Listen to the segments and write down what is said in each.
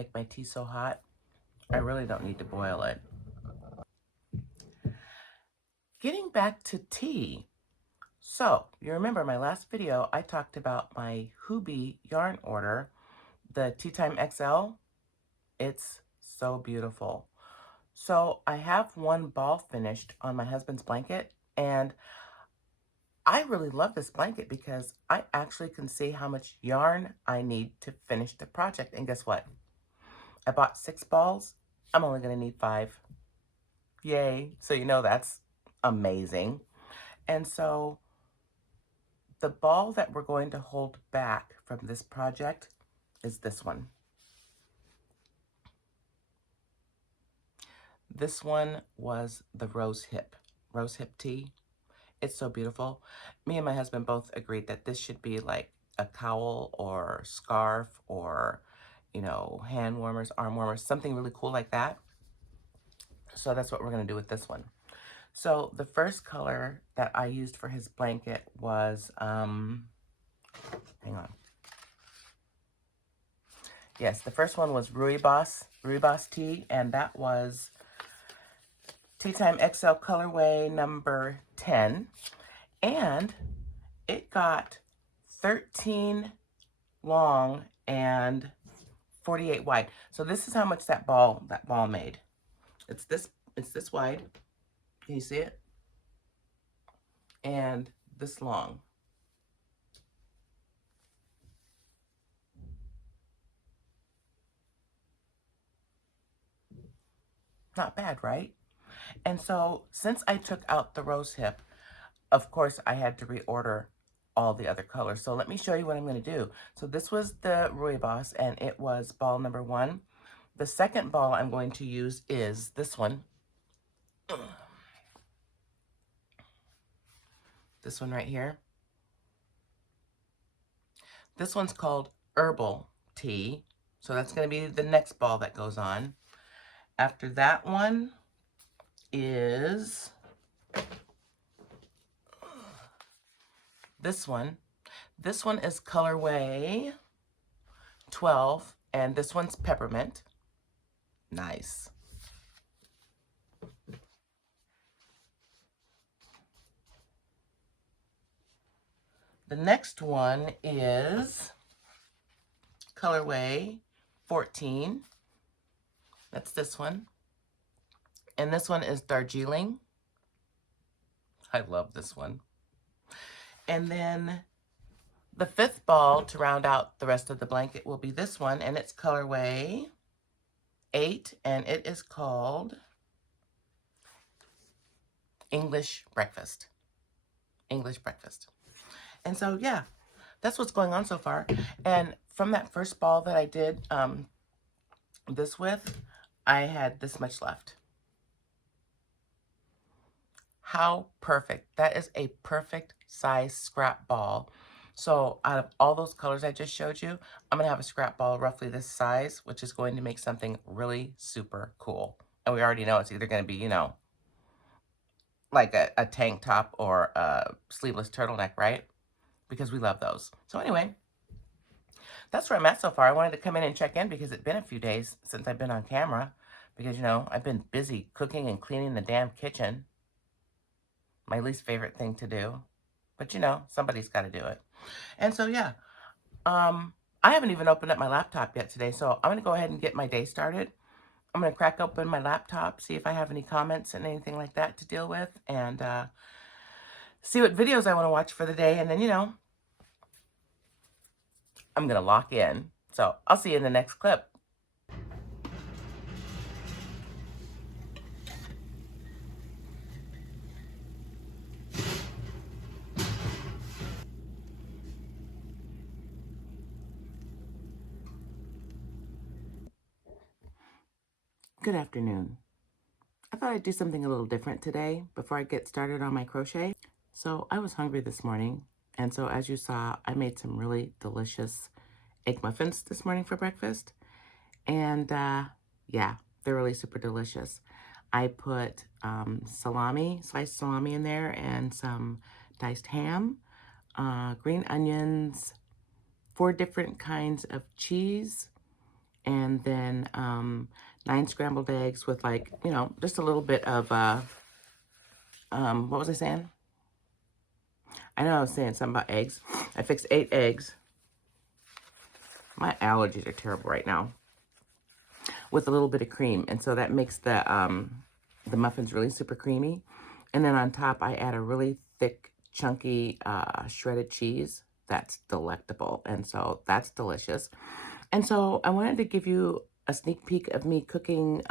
make my tea so hot. I really don't need to boil it. Getting back to tea. So, you remember my last video, I talked about my Hubie yarn order, the Tea Time XL. It's so beautiful. So, I have one ball finished on my husband's blanket, and I really love this blanket because I actually can see how much yarn I need to finish the project. And guess what? I bought 6 balls. I'm only going to need 5. Yay. So you know that's amazing. And so the ball that we're going to hold back from this project is this one. This one was the rose hip tea. It's so beautiful. Me and my husband both agreed that this should be like a cowl or scarf or, you know, hand warmers, arm warmers, something really cool like that. So that's what we're going to do with this one. So the first color that I used for his blanket was, hang on. Yes, the first one was Rooibos tea, and that was Tea Time XL colorway number 10. And it got 13 long and 48 wide. So this is how much that ball made. It's this wide. Can you see it? And this long. Not bad, right? And so since I took out the rose hip, of course I had to reorder all the other colors. So let me show you what I'm going to do. So this was the Rooibos, and it was ball number 1. The second ball I'm going to use is this one. This one right here. This one's called Herbal Tea. So that's going to be the next ball that goes on. After that one is this one. This one is colorway 12, and this one's peppermint. Nice. The next one is colorway 14. That's this one. And this one is Darjeeling. I love this one. And then the 5th ball to round out the rest of the blanket will be this one, and it's colorway 8, and it is called English Breakfast. English Breakfast. And so, yeah, that's what's going on so far. And from that first ball that I did this with, I had this much left. How perfect. That is a perfect size scrap ball. So out of all those colors I just showed you, I'm going to have a scrap ball roughly this size, which is going to make something really super cool. And we already know it's either going to be, you know, like a tank top or a sleeveless turtleneck, right? Because we love those. So anyway, that's where I'm at so far. I wanted to come in and check in because it's been a few days since I've been on camera. Because, you know, I've been busy cooking and cleaning the damn kitchen. My least favorite thing to do. But, you know, somebody's got to do it. And so, yeah. I haven't even opened up my laptop yet today. So I'm going to go ahead and get my day started. I'm going to crack open my laptop, see if I have any comments and anything like that to deal with. And see what videos I want to watch for the day. And then, you know, I'm going to lock in. So I'll see you in the next clip. Good afternoon. I thought I'd do something a little different today before I get started on my crochet. So I was hungry this morning. And so as you saw, I made some really delicious egg muffins this morning for breakfast. And yeah, they're really super delicious. I put salami, sliced salami in there, and some diced ham, green onions, 4 different kinds of cheese, and then 9 scrambled eggs with, like, you know, just a little bit of, what was I saying? I know I was saying something about eggs. I fixed 8 eggs. My allergies are terrible right now. With a little bit of cream, and so that makes the muffins really super creamy. And then on top, I add a really thick, chunky shredded cheese. That's delectable, and so that's delicious. And so I wanted to give you a sneak peek of me cooking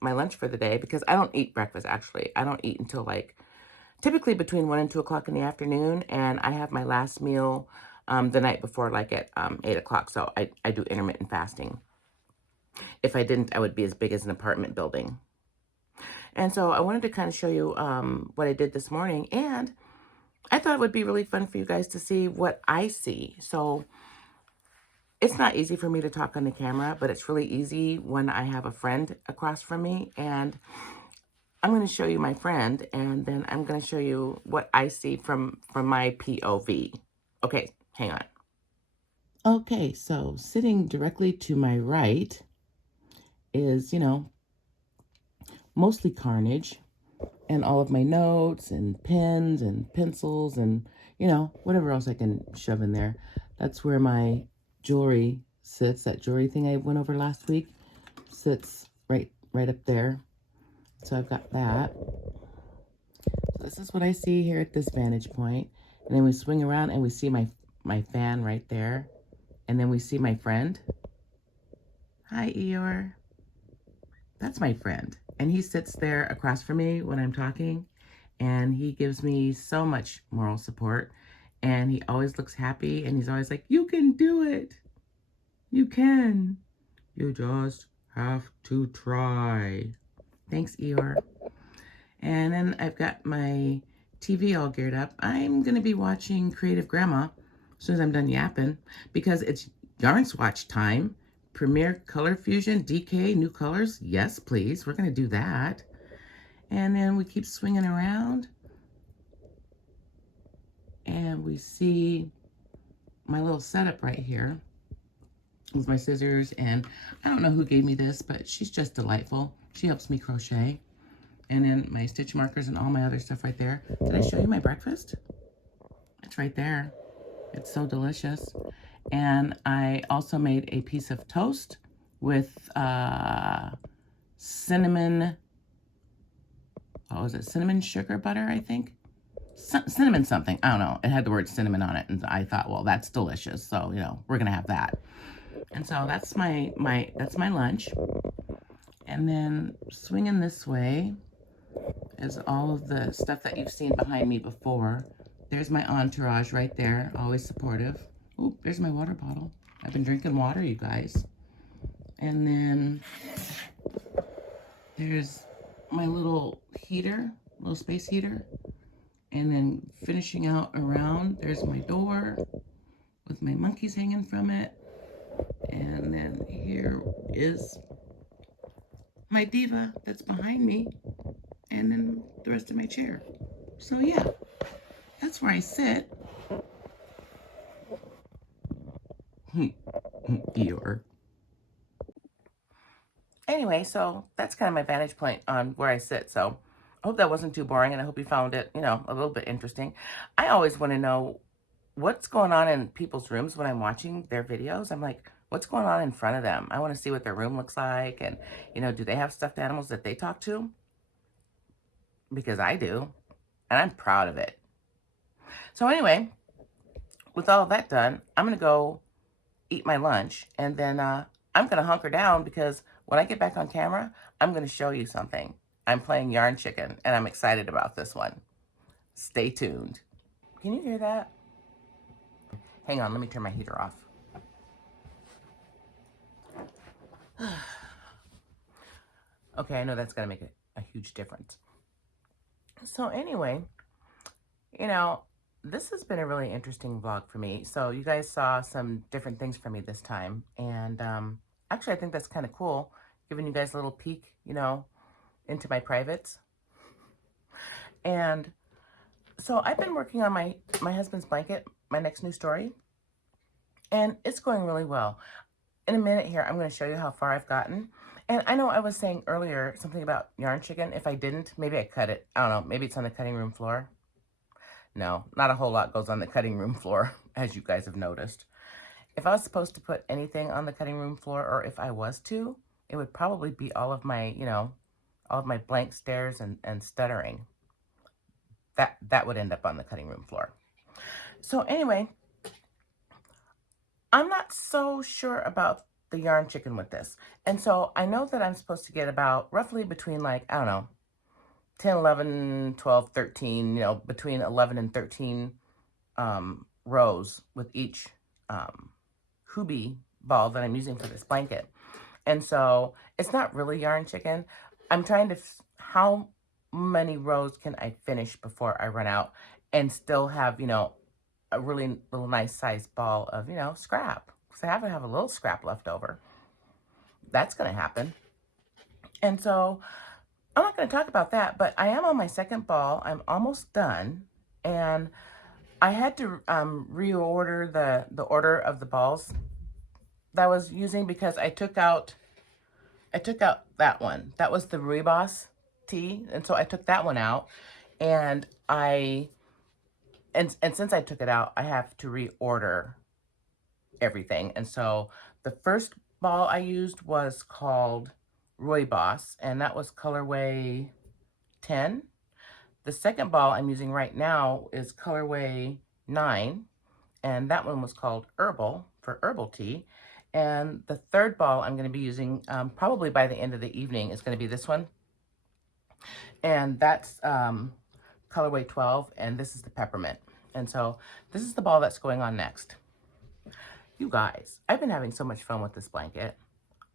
my lunch for the day, because I don't eat breakfast, actually. I don't eat until, like, typically between 1 and 2 o'clock in the afternoon, and I have my last meal the night before, like at 8 o'clock. So I do intermittent fasting. If I didn't, I would be as big as an apartment building. And so I wanted to kind of show you what I did this morning. And I thought it would be really fun for you guys to see what I see. So it's not easy for me to talk on the camera, but it's really easy when I have a friend across from me. And I'm going to show you my friend, and then I'm going to show you what I see from my POV. Okay, hang on. Okay, so sitting directly to my right is, you know, mostly carnage, and all of my notes and pens and pencils and, you know, whatever else I can shove in there. That's where my jewelry sits. That jewelry thing I went over last week sits right up there. So I've got that. So this is what I see here at this vantage point. And then we swing around and we see my fan right there. And then we see my friend. Hi, Eeyore. That's my friend. And he sits there across from me when I'm talking. And he gives me so much moral support. And he always looks happy. And he's always like, you can do it. You can. You just have to try. Thanks, Eeyore. And then I've got my TV all geared up. I'm going to be watching Creative Grandma as soon as I'm done yapping, because it's yarn swatch time. Premiere Color Fusion, DK, new colors. Yes, please. We're going to do that. And then we keep swinging around. And we see my little setup right here with my scissors. And I don't know who gave me this, but she's just delightful. She helps me crochet. And then my stitch markers and all my other stuff right there. Did I show you my breakfast? It's right there. It's so delicious. And I also made a piece of toast with cinnamon, what was it? Cinnamon sugar butter, I think. Cinnamon something. I don't know. It had the word cinnamon on it. And I thought, well, that's delicious. So, you know, we're going to have that. And so that's my lunch. And then swinging this way is all of the stuff that you've seen behind me before. There's my entourage right there, always supportive. Oh, there's my water bottle. I've been drinking water, you guys. And then there's my little heater, little space heater. And then finishing out around, there's my door with my monkeys hanging from it. And then here is my diva that's behind me. And then the rest of my chair. So yeah, that's where I sit. Eeyore. Anyway, so that's kind of my vantage point on where I sit. So I hope that wasn't too boring, and I hope you found it, you know, a little bit interesting. I always want to know what's going on in people's rooms when I'm watching their videos. I'm like, what's going on in front of them? I want to see what their room looks like. And, you know, do they have stuffed animals that they talk to? Because I do, and I'm proud of it. So anyway, with all of that done, I'm going to go eat my lunch, and then I'm going to hunker down, because when I get back on camera, I'm going to show you something. I'm playing Yarn Chicken, and I'm excited about this one. Stay tuned. Can you hear that? Hang on, let me turn my heater off. Okay, I know that's going to make a huge difference. So anyway, you know, this has been a really interesting vlog for me. So you guys saw some different things from me this time. And actually, I think that's kind of cool, giving you guys a little peek, you know, into my privates. And so I've been working on my husband's blanket, my next new story. And it's going really well. in a minute here, I'm going to show you how far I've gotten. And I know I was saying earlier something about yarn chicken. If I didn't, maybe I cut it. I don't know. Maybe it's on the cutting room floor. No, not a whole lot goes on the cutting room floor, as you guys have noticed. If I was supposed to put anything on the cutting room floor, or if I was to, it would probably be all of my, all of my blank stares and stuttering. That would end up on the cutting room floor. So anyway, I'm not so sure about the yarn chicken with this. And so I know that I'm supposed to get about roughly between, like, I don't know, 10, 11, 12, 13, between 11 and 13 rows with each hoobie ball that I'm using for this blanket. And so it's not really yarn chicken. I'm trying to, how many rows can I finish before I run out and still have, a really little nice sized ball of, scrap. Because I have to have a little scrap left over. That's going to happen. And so I'm not going to talk about that, but I am on my second ball. I'm almost done. And I had to reorder the order of the balls that I was using because I took out that one. That was the Rooibos tea. And so I took that one out. And and since I took it out, I have to reorder everything. And so the first ball I used was called Rooibos, and that was colorway 10. The second ball I'm using right now is colorway 9, and that one was called Herbal for herbal tea. And the third ball I'm going to be using probably by the end of the evening is going to be this one. And that's colorway 12, and this is the peppermint. And so this is the ball that's going on next. You guys, I've been having so much fun with this blanket.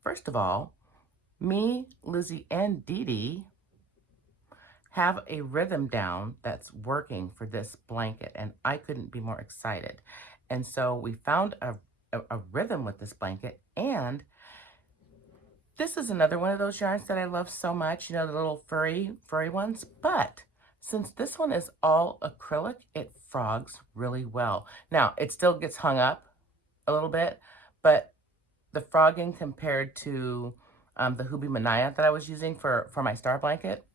First of all, me, Lizzie, and Dee Dee have a rhythm down that's working for this blanket, and I couldn't be more excited. And so we found a rhythm with this blanket, and this is another one of those yarns that I love so much, the little furry ones. But since this one is all acrylic, it frogs really well. Now, it still gets hung up a little bit, but the frogging compared to the Hubie Manaya that I was using for my star blanket,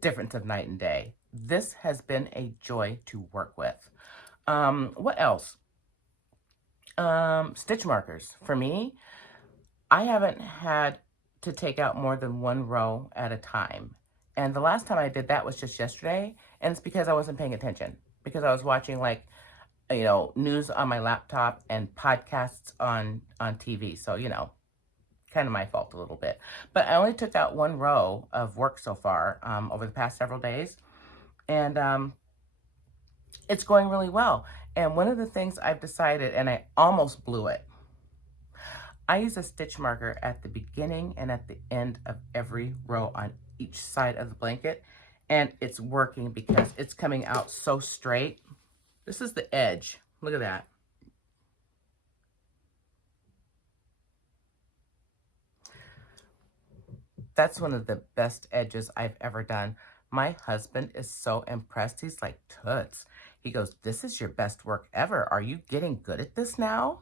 difference of night and day. This has been a joy to work with. What else? Stitch markers. For me, I haven't had to take out more than one row at a time. And the last time I did that was just yesterday. And it's because I wasn't paying attention. Because I was watching, like, news on my laptop and podcasts on TV. So, kind of my fault a little bit. But I only took out one row of work so far over the past several days. And it's going really well. And one of the things I've decided, and I almost blew it, I use a stitch marker at the beginning and at the end of every row on each side of the blanket. And it's working because it's coming out so straight. This is the edge. Look at that. That's one of the best edges I've ever done. My husband is so impressed. He's like, Toots. He goes, this is your best work ever. Are you getting good at this now?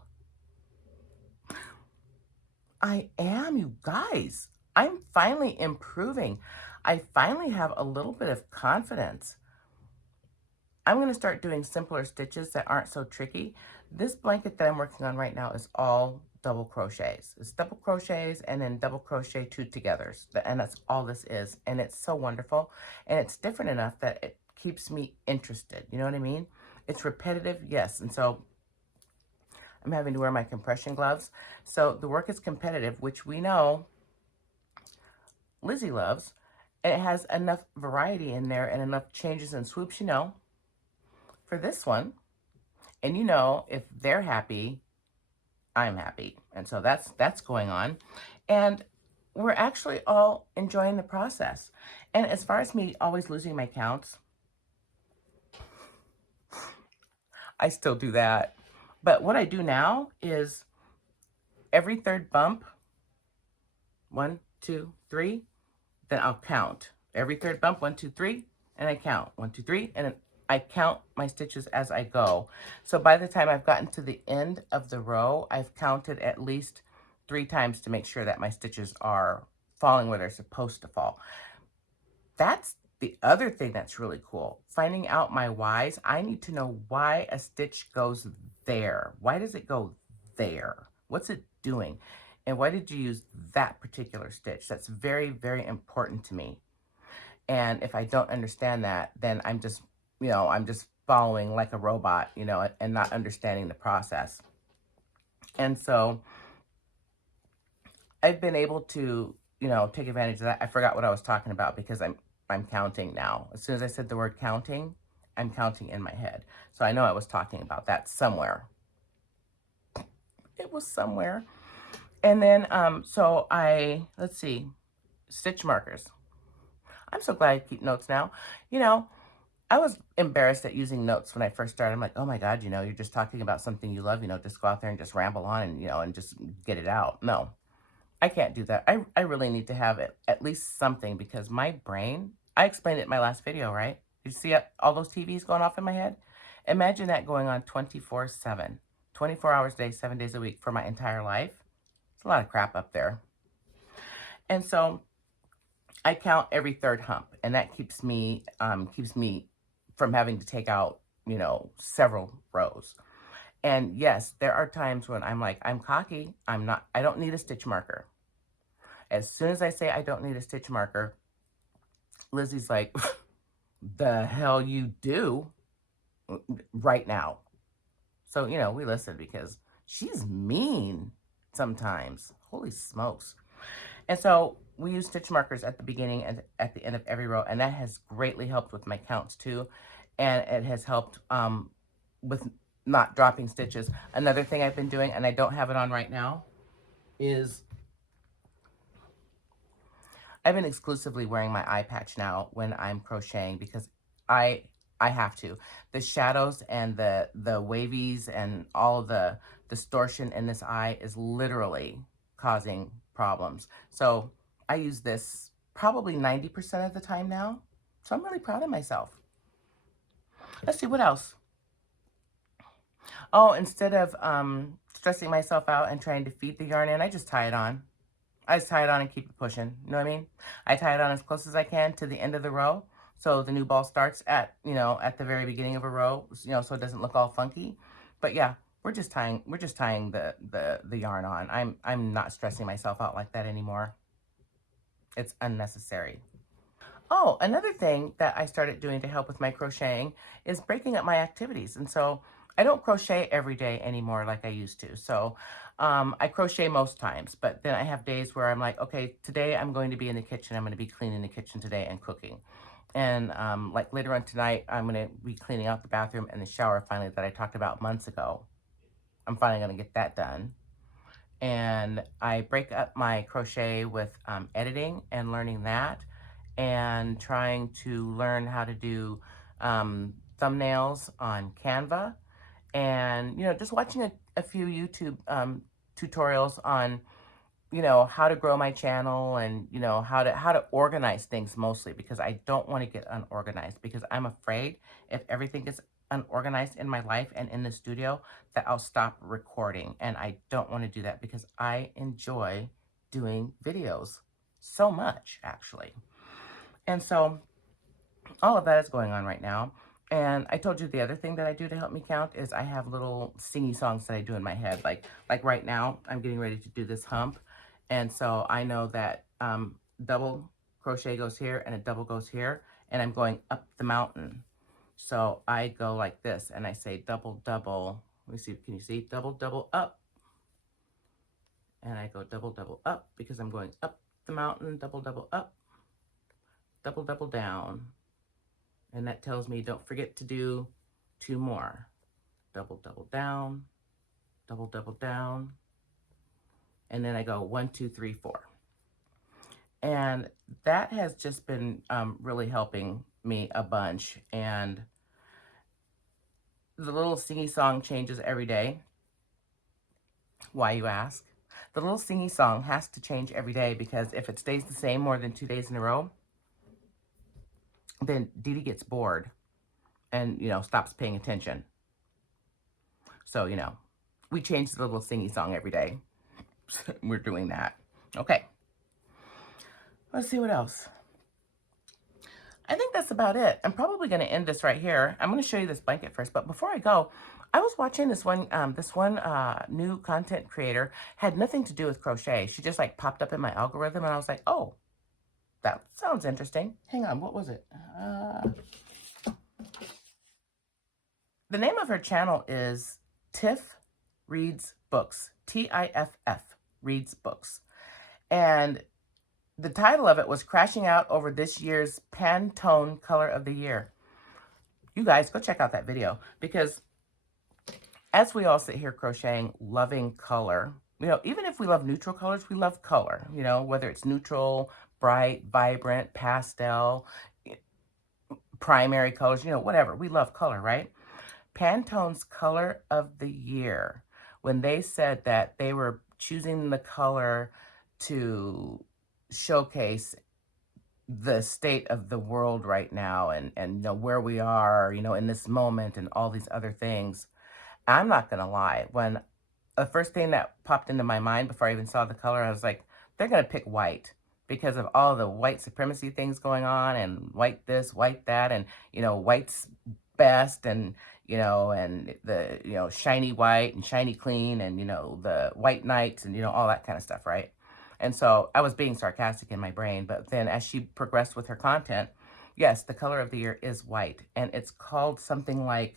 I am, you guys. I'm finally improving. I finally have a little bit of confidence. I'm going to start doing simpler stitches that aren't so tricky. This blanket that I'm working on right now is all double crochets. It's double crochets and then double crochet 2 togethers. And that's all this is. And it's so wonderful. And it's different enough that it keeps me interested. You know what I mean? It's repetitive, yes. And so I'm having to wear my compression gloves. So the work is competitive, which we know Lizzie loves. And it has enough variety in there and enough changes and swoops, for this one. And if they're happy, I'm happy. And so that's going on. And we're actually all enjoying the process. And as far as me always losing my counts, I still do that. But what I do now is every third bump, 1, 2, 3, then I'll count. Every third bump, 1, 2, 3, and I count. 1, 2, 3, and then I count my stitches as I go. So by the time I've gotten to the end of the row, I've counted at least 3 times to make sure that my stitches are falling where they're supposed to fall. That's the other thing that's really cool. Finding out my whys. I need to know why a stitch goes there. Why does it go there? What's it doing? And why did you use that particular stitch? That's very, very important to me. And if I don't understand that, then I'm just, I'm just following like a robot, and not understanding the process. And so I've been able to, take advantage of that. I forgot what I was talking about because I'm counting now. As soon as I said the word counting, I'm counting in my head. So I know I was talking about that somewhere. It was somewhere. And then, so let's see, stitch markers. I'm so glad I keep notes now. You know, I was embarrassed at using notes when I first started. I'm like, oh my God, you're just talking about something you love, just go out there and just ramble on and, and just get it out. No, I can't do that. I really need to have at least something because my brain, I explained it in my last video, right? You see all those TVs going off in my head? Imagine that going on 24/7, 24 hours a day, 7 days a week for my entire life. It's a lot of crap up there. And so I count every third hump, and that keeps me from having to take out, several rows. And yes, there are times when I'm like, I'm cocky. I don't need a stitch marker. As soon as I say I don't need a stitch marker, Lizzie's like, the hell you do right now. So, we listen because she's mean sometimes. Holy smokes. And so we use stitch markers at the beginning and at the end of every row, and that has greatly helped with my counts too. And it has helped with not dropping stitches. Another thing I've been doing, and I don't have it on right now, is I've been exclusively wearing my eye patch now when I'm crocheting because I I have to. The shadows and the wavies and all the distortion in this eye is literally causing problems. So I use this probably 90% of the time now. So I'm really proud of myself. Let's see what else. Oh, instead of stressing myself out and trying to feed the yarn in, I just tie it on. I just tie it on and keep it pushing. You know what I mean? I tie it on as close as I can to the end of the row. So the new ball starts at the very beginning of a row, so it doesn't look all funky. But yeah, we're just tying the yarn on. I'm not stressing myself out like that anymore. It's unnecessary. Oh, another thing that I started doing to help with my crocheting is breaking up my activities. And so I don't crochet every day anymore like I used to. So I crochet most times, but then I have days where I'm like, okay, today I'm going to be in the kitchen. I'm going to be cleaning the kitchen today and cooking. And like later on tonight, I'm going to be cleaning out the bathroom and the shower finally that I talked about months ago. I'm finally going to get that done. And I break up my crochet with editing and learning that and trying to learn how to do thumbnails on Canva and, just watching a few YouTube tutorials on, how to grow my channel and, how to organize things mostly because I don't want to get unorganized because I'm afraid if everything is unorganized in my life and in the studio that I'll stop recording. And I don't want to do that because I enjoy doing videos so much, actually. And so all of that is going on right now. And I told you the other thing that I do to help me count is I have little singy songs that I do in my head. Like right now, I'm getting ready to do this hump. And so I know that double crochet goes here and a double goes here. And I'm going up the mountain. So I go like this and I say double, double. Let me see, can you see? Double, double up. And I go double, double up because I'm going up the mountain, double, double up, double, double down. And that tells me don't forget to do 2 more. Double, double down, double, double down. And then I go 1, 2, 3, 4. And that has just been really helping me a bunch. And the little singy song changes every day. Why, you ask? The little singy song has to change every day because if it stays the same more than 2 days in a row, then Dee Dee gets bored and, stops paying attention. So, we change the little singy song every day. We're doing that. Okay. Let's see what else. I think that's about it. I'm probably going to end this right here. I'm going to show you this blanket first, but before I go, I was watching this one new content creator, had nothing to do with crochet. She just like popped up in my algorithm, and I was like, oh, that sounds interesting. Hang on, what was it? The name of her channel is Tiff Reads Books. Tiff Reads Books. And the title of it was Crashing Out Over This Year's Pantone Color of the Year. You guys, go check out that video, because as we all sit here crocheting, loving color, even if we love neutral colors, we love color, whether it's neutral, bright, vibrant, pastel, primary colors, whatever. We love color, right? Pantone's color of the year, when they said that they were choosing the color to showcase the state of the world right now, and where we are, in this moment, and all these other things. I'm not gonna lie, when the first thing that popped into my mind before I even saw the color, I was like, they're gonna pick white because of all the white supremacy things going on, and white this, white that, and white's best, and and the shiny white and shiny clean, and the white knights, and all that kind of stuff, right? And so I was being sarcastic in my brain, but then as she progressed with her content, yes, the color of the year is white, and it's called something like,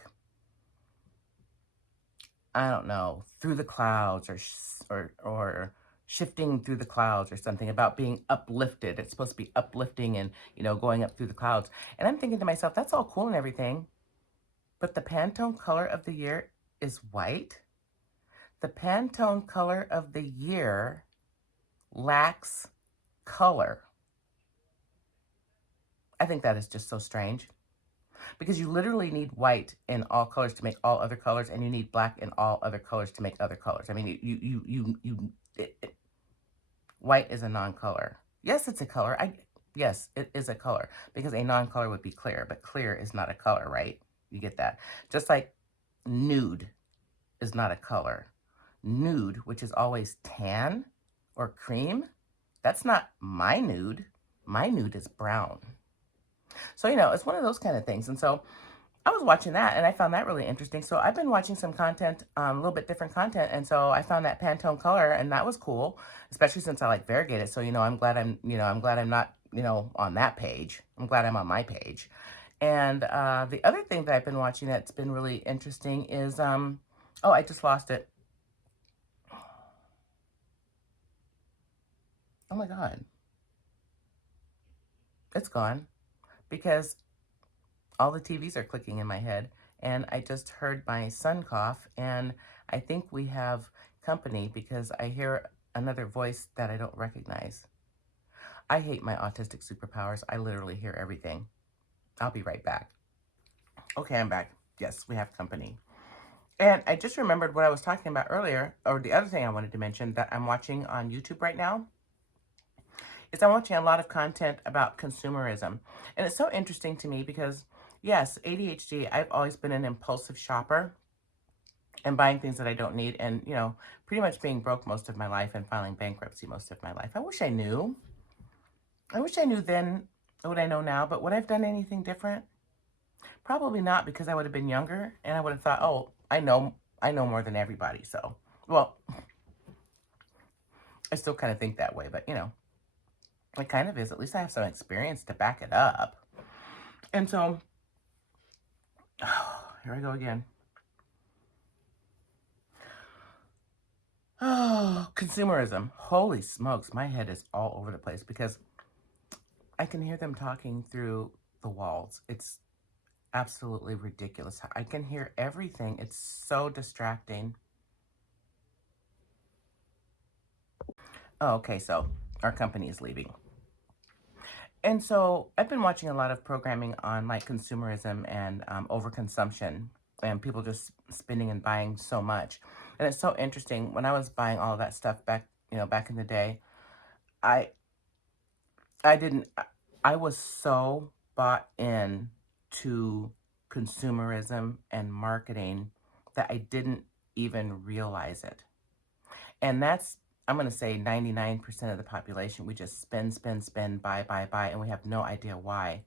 I don't know, through the clouds, or shifting through the clouds, or something about being uplifted. It's supposed to be uplifting, and going up through the clouds. And I'm thinking to myself, that's all cool and everything, but the Pantone color of the year is white. The Pantone color of the year lacks color. I think that is just so strange, because you literally need white in all colors to make all other colors, and you need black in all other colors to make other colors. I mean, white is a non-color. Yes, it's a color. Yes, it is a color, because a non-color would be clear, but clear is not a color, right? You get that? Just like nude is not a color. Nude, which is always tan or cream, that's not my nude. My nude is brown. So, it's one of those kind of things. And so I was watching that, and I found that really interesting. So I've been watching some content, a little bit different content. And so I found that Pantone color, and that was cool, especially since I like variegated. So, I'm glad I'm not, on that page. I'm glad I'm on my page. And the other thing that I've been watching that's been really interesting is, oh, I just lost it. Oh my God. It's gone, because all the TVs are clicking in my head, and I just heard my son cough, and I think we have company, because I hear another voice that I don't recognize. I hate my autistic superpowers. I literally hear everything. I'll be right back. Okay, I'm back. Yes, we have company. And I just remembered what I was talking about earlier, or the other thing I wanted to mention that I'm watching on YouTube right now, is I'm watching a lot of content about consumerism. And it's so interesting to me because, yes, ADHD, I've always been an impulsive shopper and buying things that I don't need, and, pretty much being broke most of my life and filing bankruptcy most of my life. I wish I knew. I wish I knew then what I know now, but would I have done anything different? Probably not, because I would have been younger, and I would have thought, oh, I know more than everybody. So, well, I still kind of think that way, but, it kind of is. At least I have some experience to back it up. And so, oh, here I go again. Oh, consumerism. Holy smokes, my head is all over the place, because I can hear them talking through the walls. It's absolutely ridiculous. I can hear everything. It's so distracting. Oh, okay, so our company is leaving. And so I've been watching a lot of programming on like consumerism and overconsumption, and people just spending and buying so much. And it's so interesting. When I was buying all of that stuff back in the day, I I didn't I was so bought in to consumerism and marketing that I didn't even realize it. And that's, I'm going to say 99% of the population. We just spend, spend, spend, buy, and we have no idea why.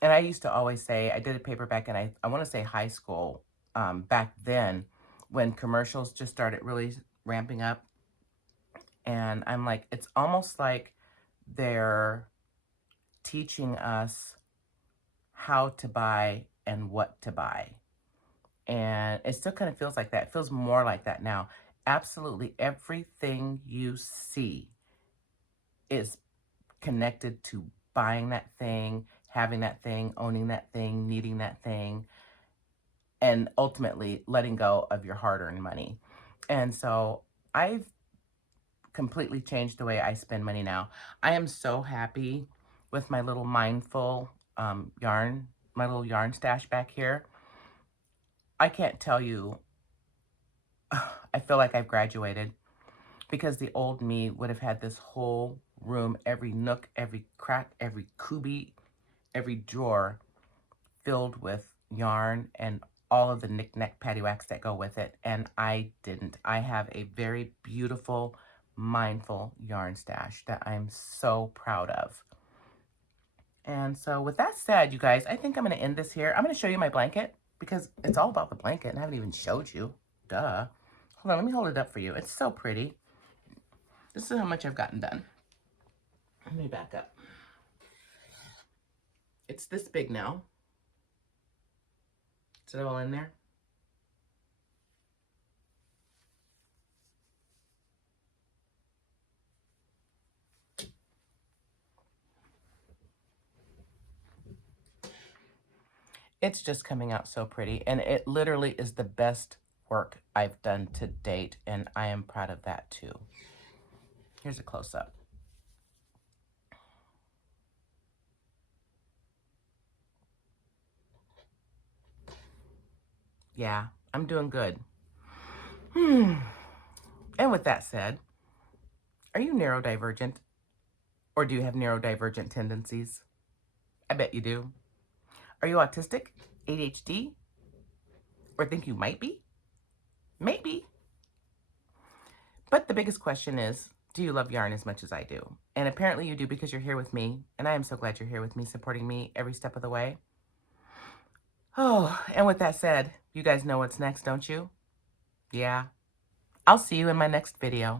And I used to always say, I did a paper back in, I want to say high school, back then, when commercials just started really ramping up. And I'm like, it's almost like they're teaching us how to buy and what to buy. And it still kind of feels like that. It feels more like that now. Absolutely everything you see is connected to buying that thing, having that thing, owning that thing, needing that thing, and ultimately letting go of your hard-earned money. And so I've completely changed the way I spend money now. I am so happy with my little mindful yarn, my little yarn stash back here. I can't tell you, I feel like I've graduated, because the old me would have had this whole room, every nook, every crack, every cubby, every drawer filled with yarn and all of the knick-knack paddywhacks that go with it. And I didn't. I have a very beautiful, mindful yarn stash that I'm so proud of. And so with that said, you guys, I think I'm going to end this here. I'm going to show you my blanket because it's all about the blanket and I haven't even showed you. Duh. Hold on, let me hold it up for you. It's so pretty. This is how much I've gotten done. Let me back up. It's this big now. Is it all in there? It's just coming out so pretty, and it literally is the best work I've done to date, and I am proud of that too. Here's a close-up. Yeah, I'm doing good. And with that said, are you neurodivergent? Or do you have neurodivergent tendencies? I bet you do. Are you autistic, ADHD, or think you might be? Maybe. But the biggest question is, do you love yarn as much as I do? And apparently you do, because you're here with me, and I am so glad you're here with me, supporting me every step of the way. Oh, and with that said, you guys know what's next, don't you? Yeah. I'll see you in my next video.